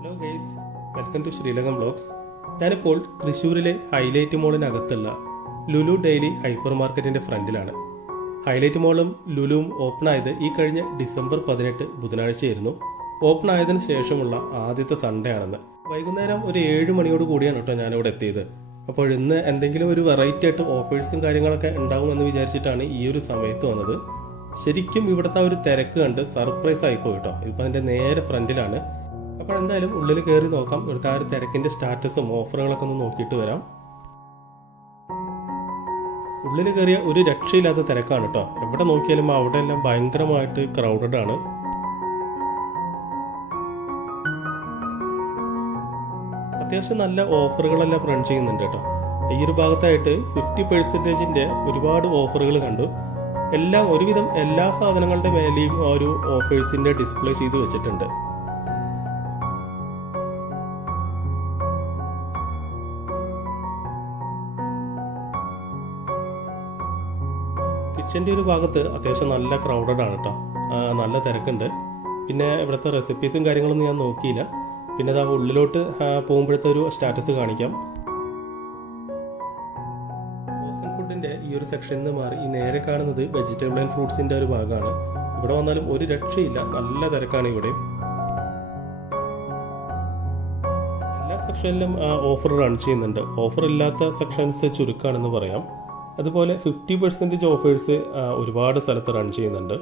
Hello guys, welcome to Sreelankam vlogs. ഞാനിപ്പോൾ തൃശ്ശൂരിലെ highlight മോളിനകത്തുള്ള ലുലു ഡെയിലി ഹൈപ്പർ മാർക്കറ്റിന്റെ ഫ്രണ്ടിലാണ്. ഹൈലൈറ്റ് മോളും ലുലുവും ഓപ്പൺ ആയത് ഈ കഴിഞ്ഞ ഡിസംബർ 18 ബുധനാഴ്ചയായിരുന്നു. ഓപ്പൺ ആയതിനു ശേഷമുള്ള ആദ്യത്തെ സൺഡേ ആണെന്ന്. വൈകുന്നേരം ഒരു 7 മണിയോട് കൂടിയാണ് കേട്ടോ ഞാനിവിടെ എത്തിയത്. അപ്പോൾ ഇന്ന് എന്തെങ്കിലും ഒരു വെറൈറ്റി ആയിട്ട് ഓഫേഴ്സും കാര്യങ്ങളൊക്കെ ഉണ്ടാകുമെന്ന് വിചാരിച്ചിട്ടാണ് ഈ ഒരു സമയത്ത് വന്നത്. ശരിക്കും ഇവിടുത്തെ ഒരു തിരക്ക് കണ്ട് സർപ്രൈസ് ആയിപ്പോയി കേട്ടോ. ഇപ്പം അതിൻ്റെ നേരെ ഫ്രണ്ടിലാണ്. അപ്പോൾ എന്തായാലും ഉള്ളിൽ കയറി നോക്കാം. ഇവിടുത്തെ ആ ഒരു തിരക്കിൻ്റെ സ്റ്റാറ്റസും ഓഫറുകളൊക്കെ ഒന്ന് നോക്കിയിട്ട് വരാം. ഉള്ളിൽ കയറിയ ഒരു രക്ഷയില്ലാത്ത തിരക്കാണ് കേട്ടോ. എവിടെ നോക്കിയാലും അവിടെ എല്ലാം ഭയങ്കരമായിട്ട് ക്രൗഡഡ് ആണ്. അത്യാവശ്യം നല്ല ഓഫറുകളെല്ലാം റൺ ചെയ്യുന്നുണ്ട് കേട്ടോ. ഈ ഒരു ഭാഗത്തായിട്ട് 50% ഒരുപാട് ഓഫറുകൾ കണ്ടു. എല്ലാം ഒരുവിധം എല്ലാ സാധനങ്ങളുടെ മേലെയും ഒരു ഓഫേഴ്സിന്റെ ഡിസ്പ്ലേ ചെയ്ത് വെച്ചിട്ടുണ്ട്. കിച്ചൻ്റെ ഒരു ഭാഗത്ത് അത്യാവശ്യം നല്ല ക്രൗഡഡ് ആണ് കേട്ടോ. നല്ല തിരക്കുണ്ട്. പിന്നെ ഇവിടുത്തെ റെസിപ്പീസും കാര്യങ്ങളൊന്നും ഞാൻ നോക്കിയില്ല. പിന്നെ അത് ഉള്ളിലോട്ട് പോകുമ്പോഴത്തെ ഒരു സ്റ്റാറ്റസ് കാണിക്കാം. ഫ്രോസൺ ഫുഡിന്റെ ഈ ഒരു സെക്ഷനിൽ നിന്ന് മാറി ഈ നേരെ കാണുന്നത് വെജിറ്റബിൾ ആൻഡ് ഫ്രൂട്ട്സിന്റെ ഒരു ഭാഗമാണ്. ഇവിടെ വന്നാലും ഒരു രക്ഷയില്ല, നല്ല തിരക്കാണ് ഇവിടെ. എല്ലാ സെക്ഷനിലും ഓഫർ റൺ ചെയ്യുന്നുണ്ട്. ഓഫർ ഇല്ലാത്ത സെക്ഷൻസ് ചുരുക്കാണെന്ന് പറയാം. അതുപോലെ 50% ഓഫേഴ്സ് ഒരുപാട് സ്ഥലത്ത് റൺ ചെയ്യുന്നുണ്ട്.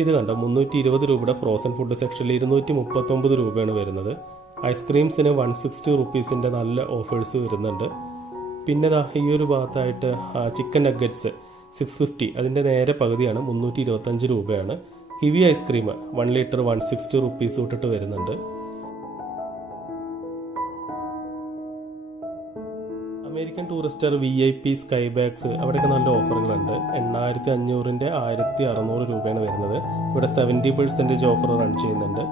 ഇത് കണ്ടോ, 320 രൂപയുടെ ഫ്രോസൺ ഫുഡ് സെക്ഷനിൽ 239 രൂപയാണ് വരുന്നത്. ഐസ്ക്രീംസിന് 160 റുപ്പീസിൻ്റെ നല്ല ഓഫേഴ്സ് വരുന്നുണ്ട്. പിന്നെ ഈ ഒരു ഭാഗത്തായിട്ട് ചിക്കൻ നഗറ്റ്സ് 650, അതിൻ്റെ നേരെ പകുതിയാണ്, 325 രൂപയാണ്. കിവി ഐസ്ക്രീം 1 ലിറ്റർ 160 റുപ്പീസ് തൊട്ടിട്ട് വരുന്നുണ്ട്. American Tourister VIP sky bags അവിടെയൊക്കെ നല്ല ഓഫറുകളുണ്ട്. 8500-ന്റെ 1600 രൂപയാണ് വരുന്നത്. ഇവിടെ 70% ഓഫർ റൺ ചെയ്യുന്നുണ്ട്.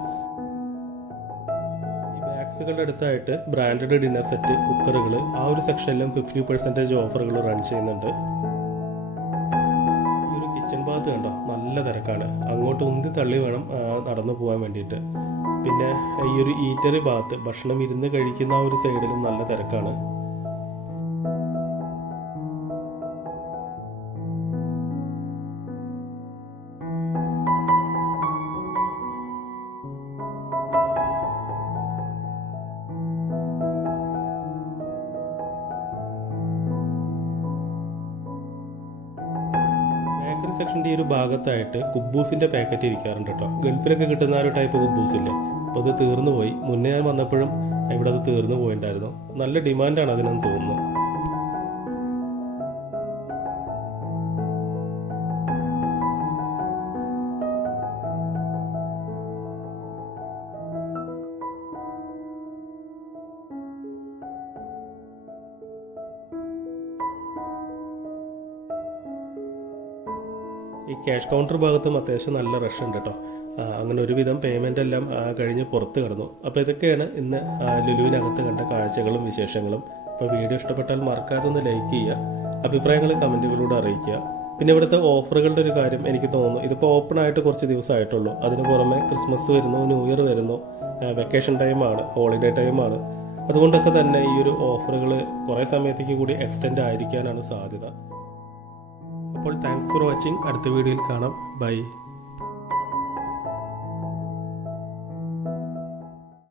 ഈ ബാഗ്സുകളുടെ അടുത്തായിട്ട് ബ്രാൻഡഡ് ഡിന്നർ സെറ്റ്, കുക്കറുകൾ, ആ ഒരു സെക്ഷനിലും 50% ഓഫറുകൾ റൺ ചെയ്യുന്നുണ്ട്. ഈ ഒരു കിച്ചൺ ഭാഗത്ത് കണ്ടോ, നല്ല തിരക്കാണ്. അങ്ങോട്ട് ഉന്തി തള്ളി വേണം നടന്നു പോകാൻ വേണ്ടിയിട്ട്. പിന്നെ ഈ ഒരു ഈറ്ററി ഭാഗത്ത് ഭക്ഷണം ഇരുന്ന് കഴിക്കുന്ന ആ ഒരു സൈഡിലും നല്ല തിരക്കാണ്. ബേക്കറി സെക്ഷൻ്റെ ഈ ഒരു ഭാഗത്തായിട്ട് കുബൂസിന്റെ പാക്കറ്റ് ഇരിക്കാറുണ്ട് കേട്ടോ. ഗൾഫിലൊക്കെ കിട്ടുന്ന ആ ഒരു ടൈപ്പ് കുബൂസ് ഇല്ലേ, അപ്പോൾ അത് തീർന്നു പോയി. മുന്നേ ഞാൻ വന്നപ്പോഴും ഇവിടെ അത് തീർന്നു പോയിട്ടുണ്ടായിരുന്നു. നല്ല ഡിമാൻഡാണ് അതിനെന്ന് തോന്നുന്നു. ഈ ക്യാഷ് കൗണ്ടർ ഭാഗത്തും അത്യാവശ്യം നല്ല റഷ് ഉണ്ട് കേട്ടോ. അങ്ങനെ ഒരുവിധം പേയ്മെൻ്റ് എല്ലാം കഴിഞ്ഞ് പുറത്ത് കിടന്നു. അപ്പോൾ ഇതൊക്കെയാണ് ഇന്ന് ലുലുവിനകത്ത് കണ്ട കാഴ്ചകളും വിശേഷങ്ങളും. അപ്പോൾ വീഡിയോ ഇഷ്ടപ്പെട്ടാൽ മറക്കാതെ ഒന്ന് ലൈക്ക് ചെയ്യുക, അഭിപ്രായങ്ങൾ കമൻറ്റുകളിലൂടെ അറിയിക്കുക. പിന്നെ ഇവിടുത്തെ ഓഫറുകളുടെ ഒരു കാര്യം എനിക്ക് തോന്നുന്നു, ഇതിപ്പോൾ ഓപ്പൺ ആയിട്ട് കുറച്ച് ദിവസമായിട്ടുള്ളൂ. അതിന് പുറമെ ക്രിസ്മസ് വരുന്നു, ന്യൂ ഇയർ വരുന്നു, വെക്കേഷൻ ടൈമാണ്, ഹോളിഡേ ടൈമാണ്. അതുകൊണ്ടൊക്കെ തന്നെ ഈ ഒരു ഓഫറുകൾ കുറേ സമയത്തേക്ക് കൂടി എക്സ്റ്റെൻഡ് ആയിരിക്കാനാണ് സാധ്യത. അപ്പോൾ താങ്ക്സ് ഫോർ വാച്ചിങ്. അടുത്ത വീഡിയോയിൽ കാണാം. ബൈ.